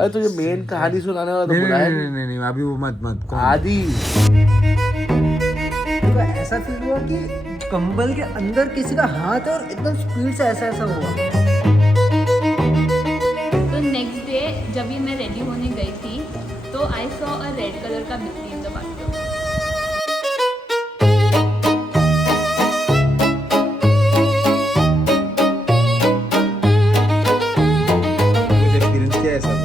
अरे तुझे मेन कहानी सुनाने वाला तो नहीं बुलाया नहीं नहीं नहीं अभी वो मत कौन आदि। तो ऐसा फील हुआ कि कंबल के अंदर किसी का हाथ है और एकदम स्पीड से ऐसा ऐसा हुआ। तो नेक्स्ट डे जब भी मैं रेडी होने गई थी तो I saw a red colour का बिल्ली इन द बाथरूम। एक्सपीरियंस क्या है ऐसा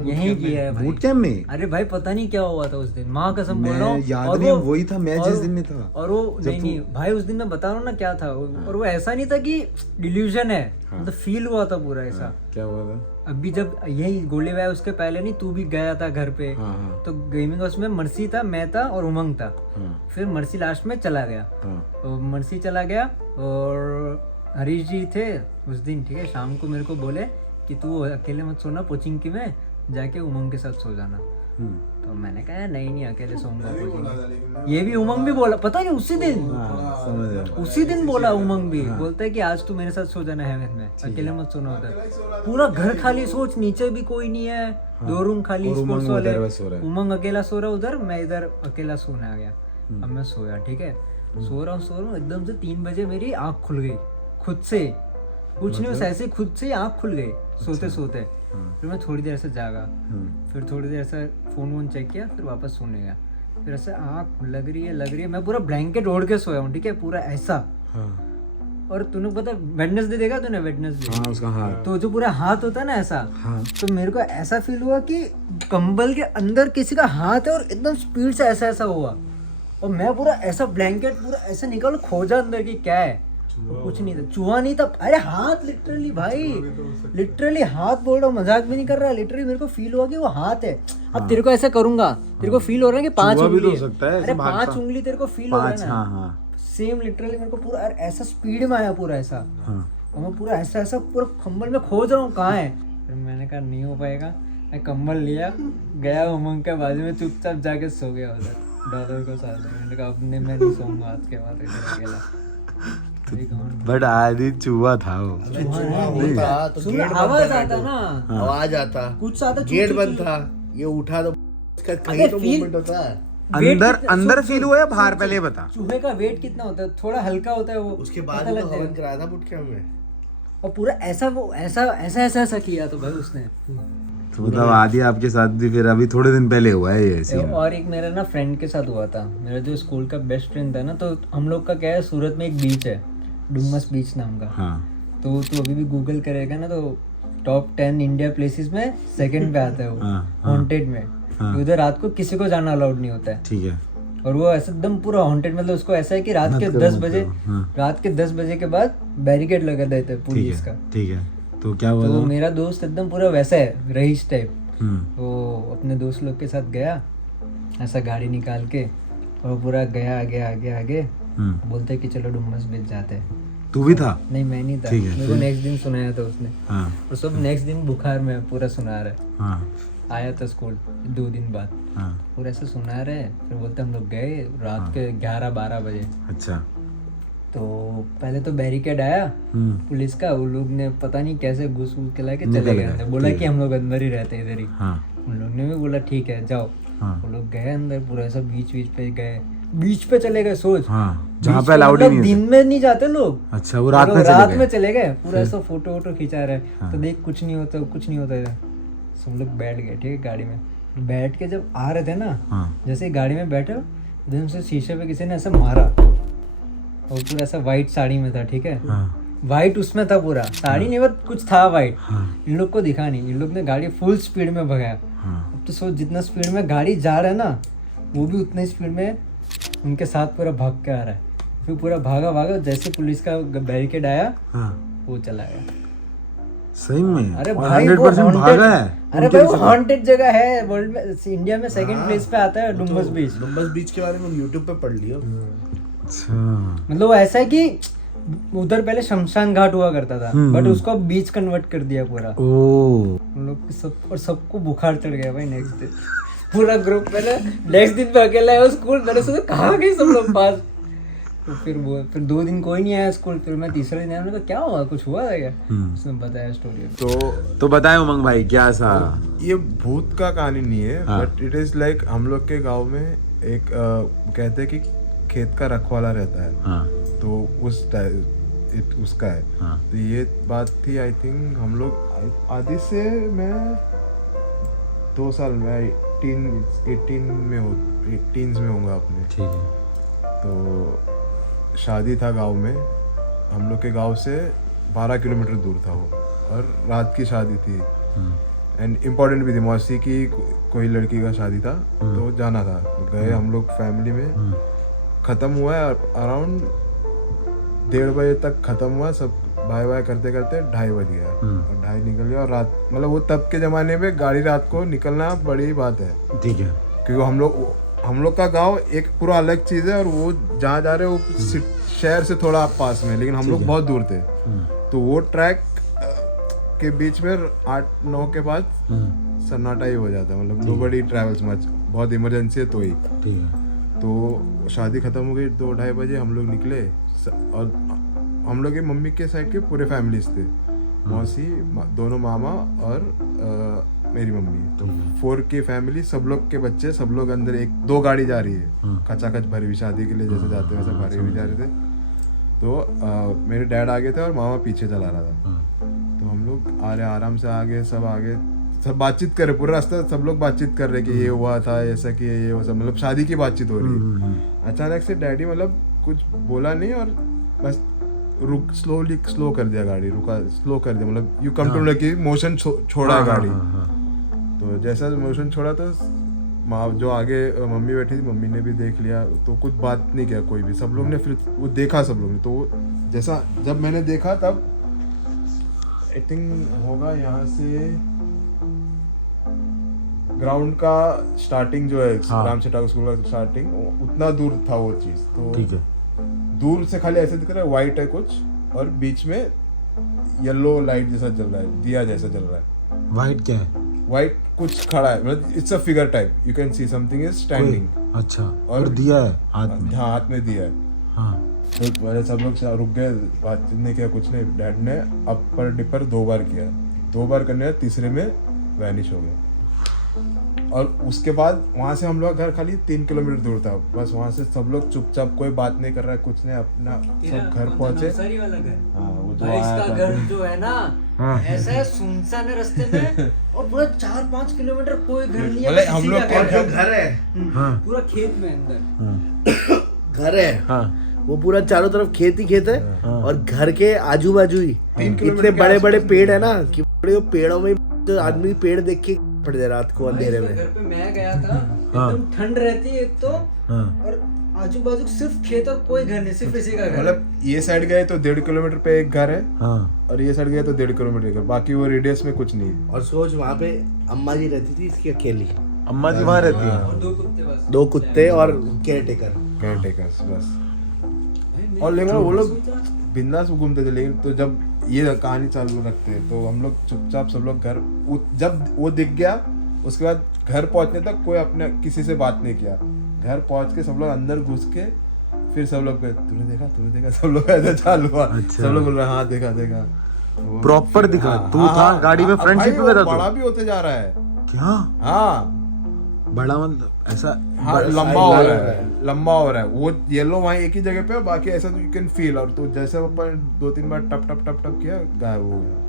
यही किया है भाई। बूट कैंप में? अरे भाई पता नहीं क्या हुआ था उस दिन, माँ कसम बोल रहा हूँ। याद और नहीं, वो- वही था मैं और- जिस दिन में था। और वो नहीं भाई उस दिन मैं बता रहा हूँ ना क्या था। और वो ऐसा नहीं था कि डिल्यूजन है, मतलब फील हुआ था पूरा ऐसा। क्या हुआ था? अभी जब यही गोले वाया उसके पहले नहीं तू भी गया था घर पे, हाँ। तो गेमिंग हाउस में मर्सी था, मैं था और उमंग था। फिर मर्सी लास्ट में चला गया, तो मर्सी चला गया और हरीश जी थे उस दिन, ठीक है। शाम को मेरे को बोले कि तू अकेले मत सोना कोचिंग की में, जाके उमंग के साथ सो जाना। तो मैंने कहा नहीं अकेले सोऊंगा कोचिंग। ये भी उमंग भी बोला, पता नहीं उसी दिन समझ गया। उसी दिन बोला उमंग भी, बोलता है कि आज तू मेरे साथ सो जाना हेवन में, अकेले मत सोना उधर। पूरा घर खाली, सोच नीचे भी कोई नहीं है, 2 रूम खाली, स्पोर्ट्स वाले। उमंग अकेला सो रहा उधर, मैं इधर अकेला सोने आ गया। अब मैं सोया, ठीक है, सो रहा हूँ एकदम से 3 बजे मेरी आँख खुल गई खुद से, कुछ नहीं, बस ऐसे खुद से आँख खुल गई सोते सोते। फिर मैं थोड़ी देर से जागा, फिर थोड़ी देर से फोन वोन चेक किया, फिर वापस सोने गया। फिर ऐसे आँख लग रही है, मैं पूरा ब्लैंकेट ओढ़ के सोया हूँ, ठीक है, पूरा ऐसा। और तूने पता वेडनेसडे देखा तूने? वेडनेसडे, हाँ उसका हाथ, तो जो पूरा हाथ होता है ना ऐसा, हाँ। तो मेरे को ऐसा फील हुआ कि कंबल के अंदर किसी का हाथ है और एकदम स्पीड से ऐसा ऐसा हुआ। और मैं पूरा ऐसा ब्लैंकेट पूरा ऐसा निकाल खोजा अंदर की क्या है, तो कुछ नहीं था, चूहा नहीं था। अरे हाथ, लिटरली भाई, लिटरली हाथ बोल रहा हूँ, मजाक भी नहीं कर रहा। लिटरली मेरे को फील हुआ कि वो हाथ है। अब तेरे को ऐसे करूंगा, तेरे को फील हो रहा है कि 5 उंगली है। अरे 5 उंगली तेरे को फील हो रहा है ना, सेम लिटरली मेरे को पूरा ऐसा स्पीड में आया पूरा ऐसा। और मैं पूरा ऐसा ऐसा पूरा कंबल में खोज रहा हूँ कहाँ है। फिर मैंने कहा नहीं हो पाएगा, मैं कंबल लिया, गया उमंग के बाजू में, चुपचाप जाके सो गया उधर डॉलर को साथ। मैंने कहा अपने मैं नहीं सोऊंगा आज के बाद इधर अकेला। बट आदि चूहा था वो। सुन आवाज आता ना, आवाज आता, कुछ आता, गेट बंद था, ये उठा तो इसका कहीं तो मूवमेंट होता है। अंदर फील हुआ या बाहर? पहले ये बता। चूहे का वेट कितना होता है? थोड़ा हल्का होता है वो, उसके बाद पता तो लग हवन जाएगा। कराया था बुट कैंप में, और पूरा ऐसा वो ऐसा किया तो भाई उसने। तो मतलब आदि आपके साथ भी फिर अभी थोड़े दिन पहले हुआ है ये सीन? और एक मेरा ना फ्रेंड के साथ हुआ था, मेरा जो स्कूल का बेस्ट फ्रेंड था ना, तो हम लोग का क्या है, सूरत में एक बीच है, डुमस बीच नाम का। हाँ। तो अभी भी गूगल करेगा ना तो टॉप 10 इंडिया प्लेसेस में 2nd पे आता है वो, हॉन्टेड में। उधर रात को किसी को जाना अलाउड नहीं होता है, ठीक है। और वो ऐसा एकदम पूरा हॉन्टेड, मतलब उसको ऐसा है कि रात के 10 बजे के बाद बैरिकेड लगा देते हैं पुलिस का। ठीक है, तो क्या हुआ? तो मेरा दोस्त एकदम पूरा वैसा है, रईस टाइप। तो अपने दोस्त लोग के साथ गया ऐसा गाड़ी निकाल के, और पूरा गया आगे बोलते कि चलो डुमस बीच जाते हैं। तू भी था? नहीं मैं नहीं था, मेरे को नेक्स्ट दिन सुनाया था उसने। और सब नेक्स्ट दिन बुखार में पूरा सुना रहे। आया था स्कूल 2 दिन बाद, पूरा ऐसे सुना रहे। फिर बोलते हम लोग गए रात के 11-12 बजे। अच्छा। तो पहले तो बैरिकेड आया पुलिस का, वो लोग ने पता नहीं कैसे घुस के लाके चले गए अंदर, बोला कि हम लोग अंदर ही रहते इधर ही। उन लोग ने भी बोला ठीक है जाओ। वो लोग गए अंदर, पूरा ऐसा बीच पे गए, बीच पे चले गए। सोच, जहाँ पे अलाउड ही नहीं, दिन में नहीं जाते लोग। अच्छा, वो रात में चले गए पूरा ऐसा फोटो खिंचा रहे। तो देख कुछ नहीं होता इधर। सब लोग बैठ गए, ठीक है, गाड़ी में बैठ के जब आ रहे थे ना, जैसे गाड़ी में बैठे एकदम से शीशे पे किसी ने ऐसा मारा, और पूरा ऐसा व्हाइट साड़ी में था, ठीक है, व्हाइट उसमें था पूरा, साड़ी नहीं बट कुछ था व्हाइट। इन लोग को दिखा नहीं, इन लोग ने गाड़ी फुल स्पीड में भगाया। अब तो सोच जितना स्पीड में गाड़ी जा रहा है ना, वो भी उतने स्पीड में उनके साथ पूरा भाग के आ रहा है। फिर पूरा भागा, जैसे पुलिस का बैरिकेड आया वो चला गया। सही में? अरे भाई 100% भागा है। अरे भाई वो हॉन्टेड जगह है, वर्ल्ड में, इंडिया में 2nd प्लेस पे आता है डुमस बीच। डुमस बीच के बारे में YouTube पे पढ़ लियो। अच्छा, मतलब ऐसा है कि उधर पहले शमशान घाट हुआ करता था, बट उसको बीच कन्वर्ट कर दिया पूरा। हम लोग सबको बुखार चढ़ गया भाई नेक्स्ट दिन। पूरा ग्रुप पहले नेक्स्ट दिन पे अकेला है स्कूल, मैंने सोचा कहाँ गए सब लोग पास। तो फिर 2 दिन कोई नहीं आया स्कूल, फिर मैं तीसरे दिन आया, मैंने कहा क्या हुआ, कुछ हुआ था क्या? उसने बताया स्टोरी। तो बताए उमंग भाई क्या सा? ये भूत का कहानी नहीं है, हाँ। बट इट इज लाइक हम लोग के गांव में एक कहते हैं कि खेत का रखवाला रहता है, हाँ तो उसका है। हाँ तो ये बात थी, आई थिंक हम लोग आदि से मैं 2 साल में 18 में हो 18s में होऊंगा अपने। ठीक है। तो शादी था गांव में, हम लोग के गांव से 12 किलोमीटर दूर था वो, और रात की शादी थी एंड इम्पोर्टेंट भी थी, मौसी की कोई लड़की का शादी था, तो जाना था। तो गए हम लोग फैमिली में, ख़त्म हुआ है अराउंड 1:30 बजे तक ख़त्म हुआ, सब बाय बाय करते करते 2:30 बज गया, और 2:30 निकल गया। और रात मतलब वो तब के ज़माने में गाड़ी रात को निकलना बड़ी बात है, ठीक है। क्योंकि हम लोग का गांव एक पूरा अलग चीज़ है, और वो जहाँ जा रहे हैं वो शहर से थोड़ा पास में, लेकिन हम लोग बहुत दूर थे। तो वो ट्रैक के बीच में 8-9 के बाद सन्नाटा ही हो जाता है, मतलब नोबडी ट्रैवल्स मच, बहुत इमरजेंसी है तो ही। ठीक है। तो शादी ख़त्म हो गई 2-2:30 बजे, हम लोग निकले, और हम लोग के मम्मी के साइड के पूरे फैमिलीज थे, मौसी, दोनों मामा और मेरी मम्मी, तो 4 की फैमिली, सब लोग के बच्चे, सब लोग अंदर। 1-2 गाड़ी जा रही है खचाखच भरी हुई, शादी के लिए जैसे जाते वैसे भरी हुई जा रहे थे। तो मेरे डैड आगे थे और मामा पीछे चला रहा था। तो हम लोग आ रहे, आराम से आगे, सब आगे, सब बातचीत कर रहे, पूरा रास्ता सब लोग बातचीत कर रहे कि ये हुआ था, ऐसा कि ये वो सब, मतलब शादी की बातचीत हो रही है। अचानक से डैडी मतलब कुछ बोला नहीं, और बस स्लो कर दिया गाड़ी, स्लो कर दिया, मतलब यू कम टू कि मोशन छोड़ा गाड़ी। तो जैसा मोशन छोड़ा तो माँ जो आगे मम्मी बैठी थी, मम्मी ने भी देख लिया, तो कुछ बात नहीं किया कोई भी, सब लोग ने फिर वो देखा, सब लोग ने। तो जैसा जब मैंने देखा तब आई थिंक होगा यहाँ से ग्राउंड का स्टार्टिंग जो है, राम से ठाकुर स्कूल का स्टार्टिंग, उतना दूर था वो चीज़। तो ठीक है। दूर से खाली ऐसे दिख रहा है, वाइट है कुछ, और बीच में येलो लाइट जैसा जल रहा है, दिया जैसा जल रहा है। वाइट क्या है? वाइट कुछ खड़ा है, मतलब it's a figure type, you can see something is standing. अच्छा, और दिया है हाथ में? हाँ, हाथ में दिया है। हाँ। तो सब लोग रुक गए, बात नहीं किया, कुछ नहीं। डैड ने अपर डिपर 2 बार किया, 2 बार करने के तीसरे में वैनिश हो गया। और उसके बाद वहाँ से हम लोग घर खाली 3 किलोमीटर दूर था, बस वहाँ से सब लोग चुपचाप, कोई बात नहीं कर रहा है, कुछ नहीं, अपना सब घर पहुँचे। हाँ, वो जो इसका घर जो है ना, ऐसा है सुनसान है रास्ते में, और पूरा 4-5 किलोमीटर कोई घर नहीं है, मतलब हम लोग और जो घर है पूरा खेत में अंदर घर है, वो पूरा चारों तरफ खेत ही खेत है, और घर के आजू बाजू ही इतने बड़े बड़े पेड़ है ना, कि बड़े पेड़ों में तो आदमी पेड़ देख के पड़ जाए रात को अंधेरे में। घर पे मैं गया था, एकदम ठंड रहती है एक तो, और आजू बाजू सिर्फ खेत और कोई घर नहीं, सिर्फ इसी का घर। मतलब ये साइड गए तो 1.5 किलोमीटर पे एक घर है, हाँ। और ये साइड गए तो 1.5 किलोमीटर का, बाकी वो रेडियस में कुछ नहीं है। और सोच, वहाँ पे अम्मा जी रहती थी इसकी अकेली, अम्मा जी वहाँ रहती है, और 2 कुत्ते बस, 2 कुत्ते और केयरटेकर्स बस। और लेकिन वो लोग बिंदास घूमते थे, लेकिन तो जब ये कहानी चालू रखते हैं तो हम लोग चुपचाप सब लोग घर, जब वो दिख गया उसके बाद घर पहुंचने तक कोई अपने किसी से बात नहीं किया। घर पहुंच के सब लोग अंदर घुस के फिर सब लोग पे तूने देखा सब लोग ऐसा चालू हुआ। अच्छा। सब लोग बोल रहे हाँ देखा प्रॉपर दिखा। हाँ, तू था गाड़ी में, फ्रंट सीट पे बैठा तू? बड़ा भी होते जा रहा है क्या? हाँ, बड़ा मतलब ऐसा? हाँ, लंबा हो रहा है वो येलो वहाँ एक ही जगह पे, बाकी ऐसा तो यू कैन फील। और तो जैसे अपन 2-3 बार टप टप किया, गायब हो गया।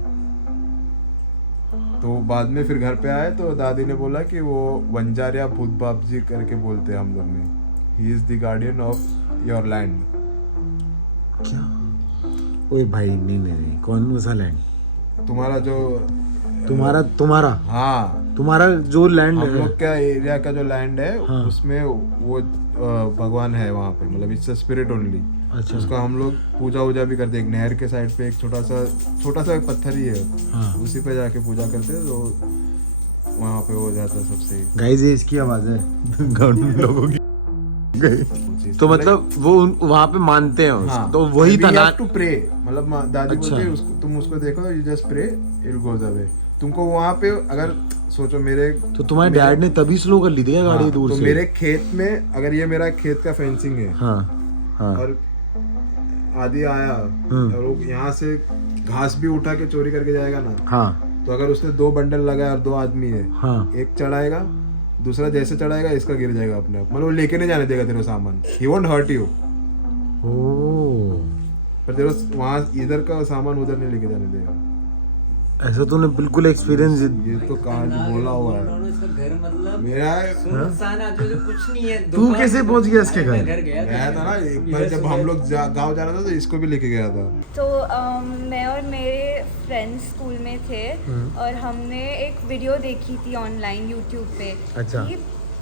तो बाद में फिर घर पे आए तो दादी ने बोला कि वो वंजारिया भूत बाप जी करके बोलते हैं हम लोग में, he is the guardian of your land. क्या? ओए भाई, नहीं, कौन सा लैंड? तुम्हारा जो तुम्हारा हाँ, तुम्हारा जो लैंड हम है, लोग का एरिया का जो लैंड है, हाँ। उसमें वो भगवान है वहाँ पे, मतलब इट्स अ स्पिरिट ओनली। अच्छा। उसका हम लोग पूजा भी करते हैं। एक नहर के साइड पे एक छोटा सा पत्थर ही है, हाँ। उसी पे जाके पूजा करते हैं, तो वहाँ पे हो जाता है सब सही। गाइस ये इसकी आवाज है लोगों की। तो मतलब वो वहाँ पे मानते हैं उसको, हाँ, तो वही था ना। टू प्रे, मतलब दादी अच्छा। बोलती है उसको, तुम उसको देखो, you just pray, it goes away. तुमको वहाँ पे अगर सोचो मेरे, तो तुम्हारे डैड ने तभी स्लो कर ली थी क्या गाड़ी हाँ, दूर तो से? मेरे खेत में, अगर ये मेरा खेत का फेंसिंग है, हाँ, हाँ। और आदि आया और वो यहाँ से घास भी उठा के चोरी करके जाएगा ना, हाँ तो अगर उसने 2 बंडल लगाया और 2 आदमी है, हाँ एक चढ़ाएगा, दूसरा जैसे चढ़ाएगा इसका गिर जाएगा अपने आप, मतलब वो लेके नहीं जाने देगा तेरे सामान, ही वोंट हर्ट यू, ओ पर तेरे वहाँ इधर का सामान उधर नहीं लेके जाने देगा। ऐसा तूने बिल्कुल एक्सपीरियंस ये तो कहानी बोला हुआ है इसका घर मतलब मेरा। सुनसान आजू-बाजू कुछ नहीं है। तू कैसे पहुंच गया इसके घर? घर गया गया था ना एक बार जब हम लोग गाँव जा रहा था तो इसको भी लेके गया था। तो मैं और मेरे फ्रेंड्स स्कूल में थे और हमने एक वीडियो देखी थी ऑनलाइन यूट्यूब पे। अच्छा।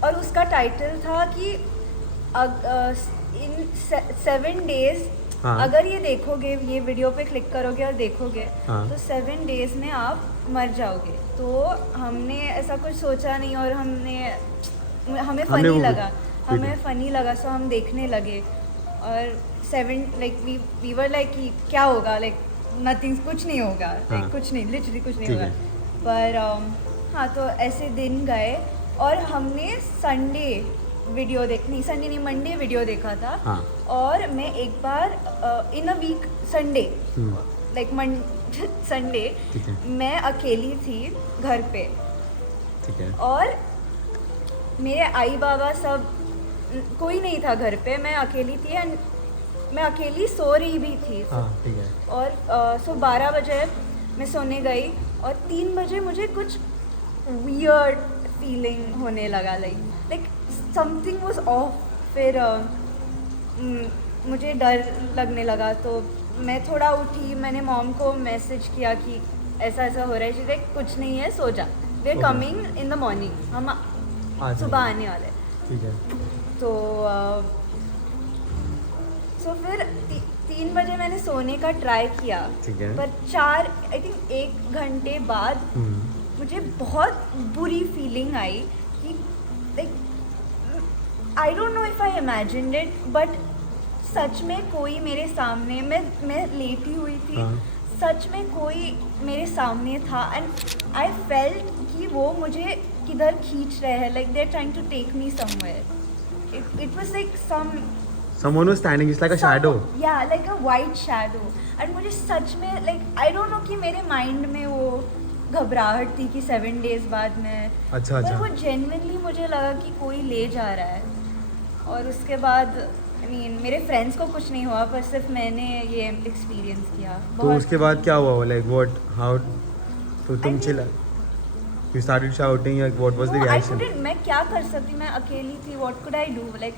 और उसका टाइटल था कि इन 7 डेज हाँ। अगर ये देखोगे, ये वीडियो पे क्लिक करोगे और देखोगे हाँ। तो 7 डेज में आप मर जाओगे। तो हमने ऐसा कुछ सोचा नहीं और हमें फनी वो- लगा, ठीक हमें है। फनी लगा, सो हम देखने लगे। और 7 लाइक वी वर लाइक कि क्या होगा, लाइक नथिंग, कुछ नहीं होगा, हाँ। लाइक कुछ नहीं, लिटरली कुछ नहीं ठीक होगा। है। पर हाँ, तो ऐसे दिन गए और हमने संडे नहीं मंडे वीडियो देखा था। हाँ। और मैं एक बार in a week Sunday like Sunday ठीक है। मैं अकेली थी घर पे ठीक है। और मेरे आई बाबा सब, कोई नहीं था घर पे, मैं अकेली थी एंड मैं अकेली सो रही भी थी। हाँ ठीक है। और सो 12 बजे मैं सोने गई और 3 बजे मुझे कुछ वियर्ड फीलिंग होने लगा, लाइक समथिंग वाज ऑफ। फिर मुझे डर लगने लगा तो मैं थोड़ा उठी, मैंने मॉम को मैसेज किया कि ऐसा ऐसा हो रहा है। शी लाइक कुछ नहीं है, सो जा, we are coming in the morning, हम सुबह आने वाले। ठीक है। तो फिर 3 बजे मैंने सोने का ट्राई किया, ठीक है। पर 1 घंटे बाद मुझे बहुत बुरी फीलिंग आई कि like I don't know if I imagined it, but सच में कोई मेरे सामने, मैं लेटी हुई थी, हाँ। सच में कोई मेरे सामने था एंड आई फेल्ट कि वो मुझे किधर खींच रहे हैं, like they are trying to take me somewhere. It was like Someone was standing, it's like a shadow. या like a white shadow. And मुझे सच में लाइक आई डोंट नो कि मेरे माइंड में वो घबराहट थी कि 7 डेज बाद में, अच्छा, पर अच्छा। वो जेन्युइनली मुझे लगा कि कोई ले जा रहा है। और उसके बाद मेरे फ्रेंड्स को कुछ नहीं हुआ, पर सिर्फ मैंने ये एक्सपीरियंस किया। तो उसके बाद क्या हुआ? लाइक व्हाट, हाउ, तो तुम चिल्ला, you started shouting, like what was the reaction? मैं क्या कर सकती, मैं अकेली थी, what could I do, like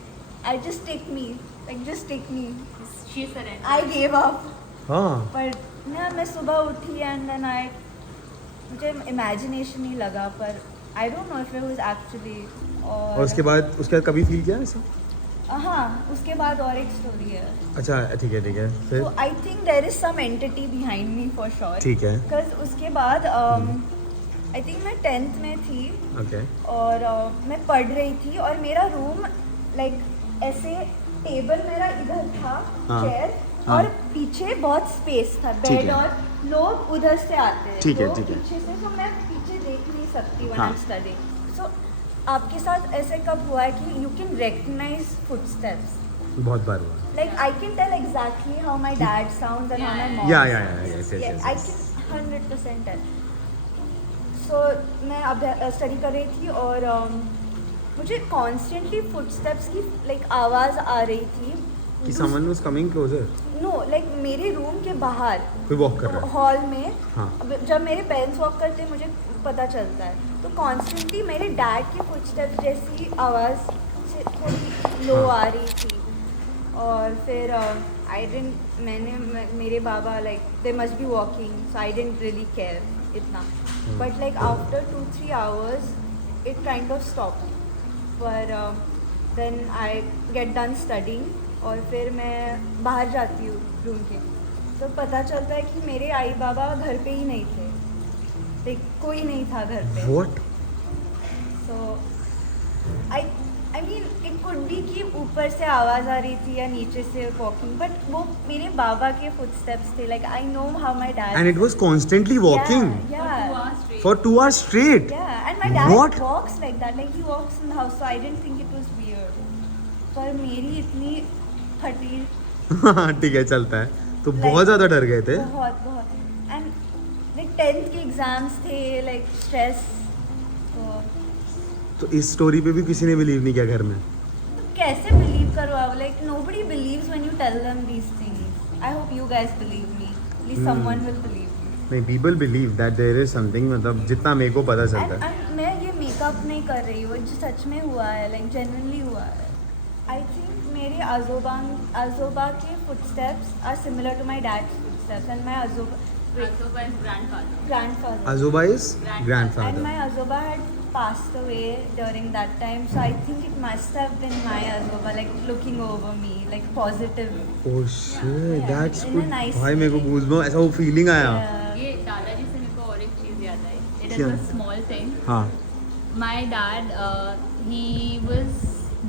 I just take me, She surrendered. I gave up. हाँ। पर ना मैं सुबह उठी एंड देन मुझे इमेजिनेशन ही लगा, पर I don't know if it was actually. और उसके बाद कभी फील किया ऐसा? हाँ, उसके बाद और एक स्टोरी है। अच्छा ठीक है, ठीक है। फिर तो I think there is some entity behind me for sure. ठीक है। बिकॉज उसके बाद आई थिंक मैं 10th में थी ओके। और मैं पढ़ रही थी और मेरा रूम लाइक ऐसे, टेबल मेरा इधर था, हाँ, चेयर, हाँ। और पीछे बहुत स्पेस था, ठीक बेड, है। और लोग उधर से आते हैं, ठीक है, तो ठीक है। पीछे से, तो मैं पीछे देख नहीं सकती व्हेन हाँ। I am studying. सो आपके साथ ऐसे कब हुआ है कि यू कैन रिकग्नाइज फुटस्टेप्स? बहुत बार हुआ। Like I can tell exactly how my dad sounds and how my mom Yeah, sounds. yes. I can 100% tell. So मैं अब स्टडी कर रही थी और मुझे कॉन्स्टेंटली फुटस्टेप्स की लाइक आवाज़ आ रही थी कि someone was coming closer. No, like मेरे रूम के बाहर कोई वॉक कर रहा है। हॉल में। हाँ। अब जब मेरे पेरेंट्स वॉक करते हैं मुझे पता चलता है, तो कॉन्स्टेंटली मेरे डैड की फुटस्टेप्स जैसी आवाज़ से थोड़ी लो आ रही थी। और फिर मेरे बाबा like they must be walking, so I didn't really care इतना, but like after 2-3 hours it kind of stop. पर then I get done studying और फिर मैं बाहर जाती हूँ रूम के, तो पता चलता है कि मेरे आई बाबा घर पे ही नहीं थे, लाइक कोई नहीं था घर पे। What? So I mean it could be कि ऊपर से आवाज़ आ रही थी या नीचे से वॉकिंग, बट वो मेरे बाबा के फुटस्टेप्स थे। Like I know how my dad, And it was constantly walking for 2 hours straight. Yeah, and my dad What? walks like that, like he walks in the house, so I didn't think it was weird. पर मेरी इतनी फटी ठीक है चलता है। तो बहुत ज्यादा डर गए थे। बहुत बहुत एंड लाइक 10th के एग्जाम्स थे, लाइक स्ट्रेस। तो इस स्टोरी पे भी किसी ने बिलीव नहीं किया घर में? कैसे बिलीव करवाओ? Like nobody believes when you tell them these things. I hope you guys believe me, please someone will believe me. नहीं, people believe that there is something, मतलब जितना मेरे को पता चलता है। एंड मैं ये मेकअप नहीं कर रही हूँ, जो सच में हुआ है, लाइक जेन्युइनली हुआ है। आई थिंक मेरे आजोबा के footsteps are similar to my dad's footsteps and my Azoba is grandfather. grandfather. Azoba is And grandfather. my Azoba had passed away during that time, so I think it must have been my Azoba, like looking over me, like positive. Oh shit, that's In a good. nice भाई मेरे को way. Goosebump ऐसा वो feeling आया। ये दादाजी से मेरे को और एक चीज़ याद आई. It is क्या? a small thing. हाँ My dad, he was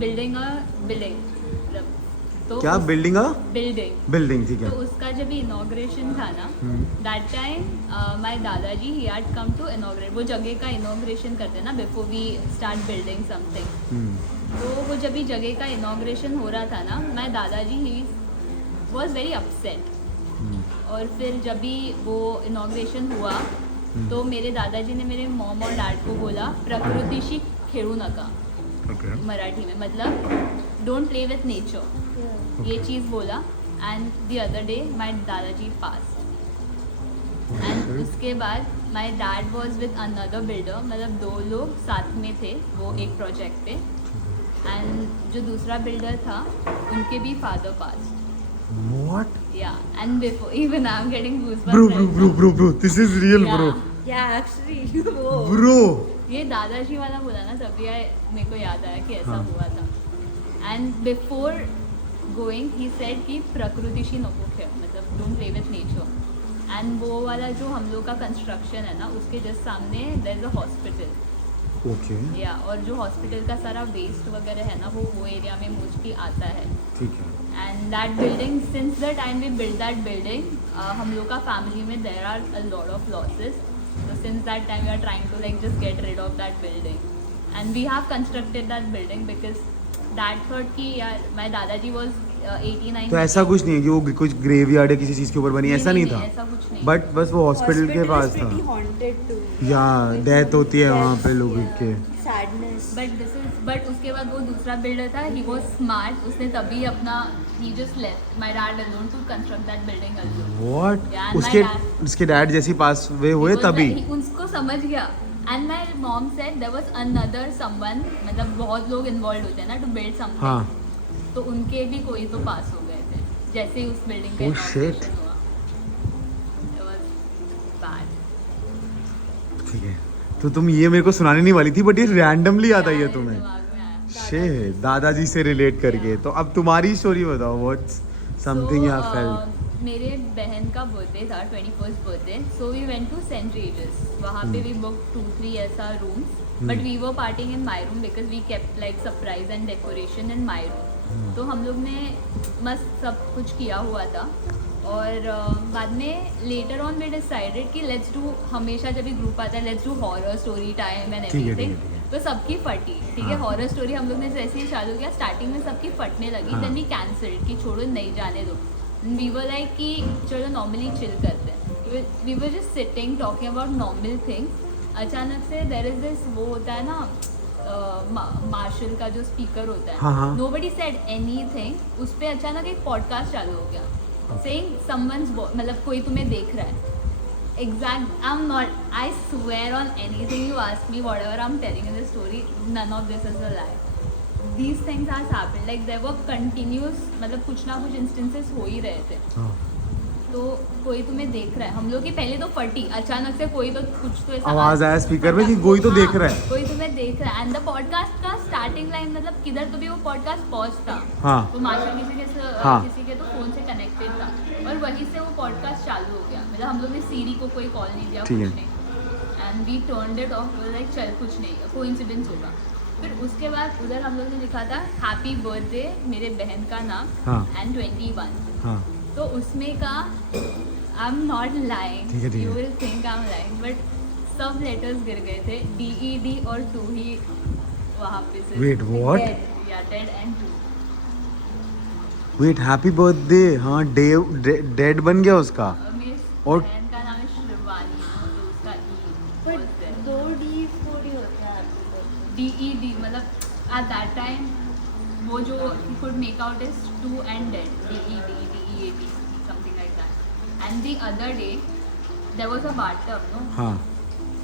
building a building. तो क्या बिल्डिंग? बिल्डिंग बिल्डिंग, ठीक तो है। उसका जब इनॉग्रेशन था ना, दैट टाइम माय दादाजी ही हैड कम टू इनॉग्रेट. वो जगह का इनॉग्रेशन करते हैं ना before we start building something. तो वो जब भी जगह का इनॉग्रेशन हो रहा था ना, my dadaji he was very upset. और फिर जब भी वो इनॉग्रेशन हुआ तो मेरे दादाजी ने मेरे मॉम और डैड को बोला प्रकृतिशी खेळू नका. मराठी में मतलब डोंट प्ले विथ नेचर. ये चीज़ बोला. And the other day my दादाजी पास्ड. एंड उसके बाद my dad was with another builder, मतलब 2 लोग साथ में थे वो एक प्रोजेक्ट पे. एंड जो दूसरा बिल्डर था उनके भी फादर पास्ड. What? या and before even I am getting Bro, this is real, bro. Yeah, actually, वो Bro. ये दादाजी वाला बोला ना, तभी मेरे को याद आया कि ऐसा हुआ था. And before going he said कि प्रकृतिशी नको खेळ, मतलब don't play with nature. And वो वाला जो हम लोग का कंस्ट्रक्शन है ना, उसके जस्ट सामने there is a hospital. Okay, yeah और जो हॉस्पिटल का सारा वेस्ट वगैरह है ना, वो एरिया में मोस्टली आता है. ठीक है. And that building, since the time we build that building, हम लोग का फैमिली में there are a lot of losses. So since that time we are trying to like just get rid of that building, and we have constructed that building because dad thought कि यार my दादाजी was 89. तो ऐसा कुछ नहीं है कि वो कुछ ग्रेवयार्ड है किसी चीज के ऊपर बनी, ऐसा नहीं था. ऐसा कुछ नहीं. बट बस वो हॉस्पिटल के पास था. haunted too. या डेथ होती है वहाँ पे लोगों के. Sadness. बट उसके बाद वो दूसरा बिल्डर था, ही वाज स्मार्ट. उसने तभी अपना he just left my dad alone to construct that building alone. What? Yeah, and my उसके डैड जैसी पास वे हुए Because तभी. उनको समझ गया. And my mom said there was another someone, मतलब बहुत लोग इन्वॉल्व होते हैं ना टू बिल्ड समथिंग. हाँ. तो उनके भी कोई तो पास हो गए थे जैसे ही उस बिल्डिंग का Oh, shit. inauguration हुआ. It was bad. ठीक है. तो तुम ये मेरे को सुनाने नहीं वाली थी, बट ये रैंडमली याद आई है मेरे तुम्हें. दिमाग में आया. शे दादाजी से रिलेट करके. तो अब तुम्हारी स्टोरी बताओ. What's something you have felt? मेरे बहन का बर्थडे था, 21st birthday. So we went to St Regis. वहाँ पे भी बुक 2-3 ऐसा rooms. But we were partying in my room because we kept like surprise and decoration in my room. तो हम लोग ने मस्त सब कुछ किया हुआ था. और बाद में लेटर ऑन वी डिसाइडेड कि लेट्स डू, हमेशा जब भी ग्रुप आता है let's do horror story time and ठीक है, एवरीथिंग. ठीक है. तो सबकी फटी. ठीक है, हॉरर स्टोरी हम लोग ने जैसे ही चालू किया, स्टार्टिंग में सबकी फटने लगी. हाँ. देन वी कैंसल्ड कि छोड़ो नहीं जाने दो. वी वर लाइक कि चलो नॉर्मली चिल करते हैं. We were just sitting talking about normal things. अचानक से देयर इज दिस, वो होता है ना मार्शल का जो स्पीकर होता हाँ, है, हाँ. Nobody said anything. उस पे अचानक एक पॉडकास्ट चालू हो गया सेइंग समवन्स, मतलब कोई तुम्हें देख रहा है. Exact. I'm not. I swear on anything you ask me, whatever I'm telling in the story, none of this is a lie. These things has happened. Like there were continuous, मतलब कुछ ना कुछ instances हो ही रहे थे. तो कोई तुम्हें देख रहा है. हम लोग की पहले तो फटी. अचानक से कोई तो कुछ तो ऐसा आवाज आया स्पीकर में कि कोई तो देख रहा है. कोई तुम्हें देख रहा है. एंड द पॉडकास्ट का स्टार्टिंग लाइन, मतलब किधर तो भी वो पॉडकास्ट पहुंच था. हाँ. तो मार्शल हाँ. किसी के तो फोन से कनेक्टेड था और वहीं से वो पॉडकास्ट चालू हो गया. मतलब हम लोग ने सीरी को कोई कॉल नहीं दिया, ठीक कुछ है. नहीं. And we turned it off, like चल कुछ नहीं, कोइंसिडेंस होगा. फिर उसके बाद उधर हम लोग ने लिखा था हैप्पी बर्थडे मेरे बहन का नाम हाँ. एंड 21. हाँ. तो उसमें का आई एम नॉट ठीक है, लाइंग, ठीक यू है. Will think I am lying, but सब लेटर्स गिर गए थे. DED और 2 ही वहाँ पे से. Wait, what? Yeah dead end 2. Wait happy birthday. हाँ डेड बन गया उसका। मेरी और- बहन का नाम है शिवानी, तो उसका बट 2D 4D होता है DED, मतलब at that time वो जो he could make out is 2 and dead, DED, DEAD, something like that. And the other day there was a bathtub, no? हाँ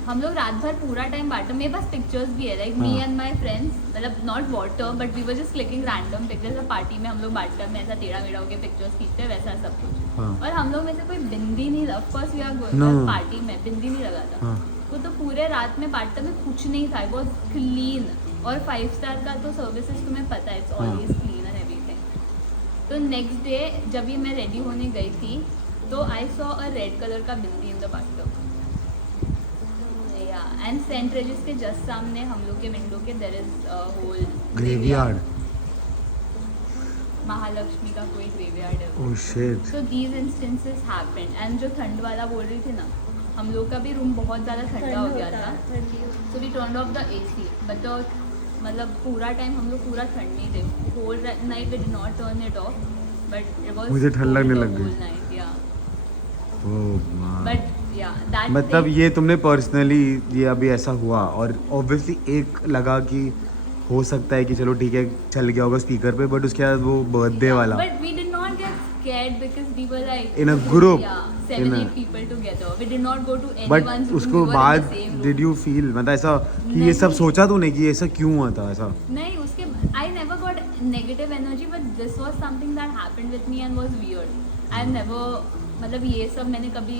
हम लोग रात भर पूरा टाइम बाटम, मेरे पास पिक्चर्स भी है, लाइक मी हाँ। एंड माय फ्रेंड्स, मतलब not water but we were just clicking random pictures. Party में हम लोग बाटम में ऐसा टेढ़ा मेढ़ा होकर पिक्चर्स खींचते हैं, वैसा सब कुछ। हाँ। और हम लोग में से कोई बिंदी नहीं, of course we are No. Going party में बिंदी नहीं लगा था। हाँ। वो तो पूरे रात में बाटम में कुछ नहीं था, बहुत क्लीन। और 5 स्टार का तो सर्विसेज तुम्हें पता है, इट्स हाँ। Always clean and everything. तो नेक्स्ट डे जब भी मैं रेडी होने गई थी तो I saw a red colour का bindi in the bottom. And Saint Regis के जस्ट सामने हम लोग के विंडो के there is whole graveyard. Mahalakshmi का कोई ग्रेवयार्ड है। Oh shit. So these instances happened. And जो ठंड वाला बोल रही थी ना, हम लोग का भी रूम बहुत ज़्यादा ठंडा हो गया था, so we turn off the AC, but मतलब पूरा टाइम हम लोग पूरा ठंड नहीं थे, whole night we did not turn it off, but it was मुझे ठंड लगने लग गई। Whole night, yeah oh my. But yeah that मतलब ये तुमने पर्सनली ये अभी ऐसा हुआ, और ऑब्वियसली एक लगा कि हो सकता है कि चलो ठीक है चल गया होगा स्पीकर पे, बट उसके बाद वो बर्थडे वाला But we did not get scared because we were like In a group. Yeah, In 7-8 a- people together. We did not go to but anyone's room. उसको we were in बाद the same room. Did you feel, मतलब ऐसा कि ये सब नहीं। सोचा तूने कि ऐसा क्यों हुआ था ऐसा? नहीं, उसके I never got negative energy, but this was something that happened with me and was weird. I never मतलब ये सब मैंने कभी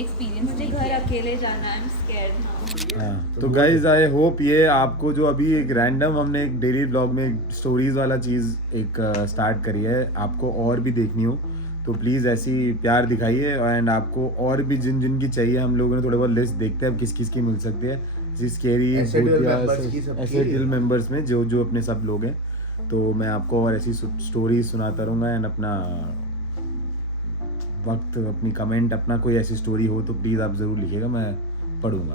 एक्सपीरियंस मुझे नहीं घर किया। अकेले जाना है, आई एम स्कैर्ड नाउ। तो गाइज आई होप ये आपको जो अभी एक रैंडम हमने एक डेली ब्लॉग में स्टोरीज वाला चीज़ एक स्टार्ट करी है, आपको और भी देखनी हो तो प्लीज़ ऐसी प्यार दिखाइए। एंड आपको और भी जिन जिन की चाहिए, हम लोगों ने थोड़े बहुत लिस्ट देखते हैं अब किस किस की मिल सकती है, स्केरी SADL members की सबकी। एसएडीएल मेंबर्स में जो जो अपने सब लोग हैं। तो मैं आपको और ऐसी स्टोरीज सुनाता रहूँगा। एंड अपना वक्त, अपनी कमेंट, अपना कोई ऐसी स्टोरी हो तो प्लीज़ आप ज़रूर लिखिएगा, मैं पढ़ूंगा।